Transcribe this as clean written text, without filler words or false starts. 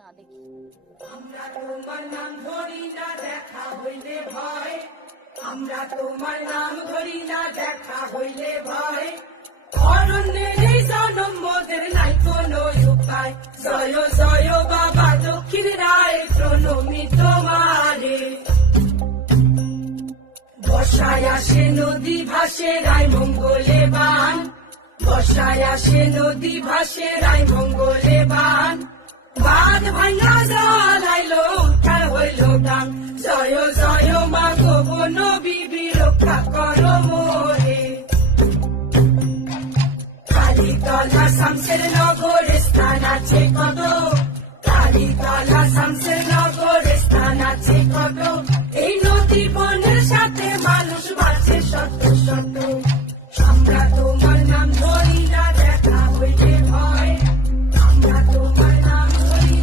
না দেখি। আমরা তোমার নাম ধরি না দেখা হইলে ভয়, আমরা তোমার নাম ধরি না দেখা হইলে ভয়, অরণ্যের এই জনম মোদের নাই কোনো উপায়। জয় জয় বাবা দক্ষিণ রায় প্রণমি তোমারে। বর্ষায় আসে নদী ভাসে রায় মঙ্গলে বান, বর্ষায় আসে নদী ভাসে রায় মঙ্গলে বান, বাঁধ ভাঙা জল আইলো উদ্ধার হইল গান। জয় জয় মা গো বন বিবি রক্ষা করো মোরে। কালীতলা শামসের নগরে স্থান আছে কত,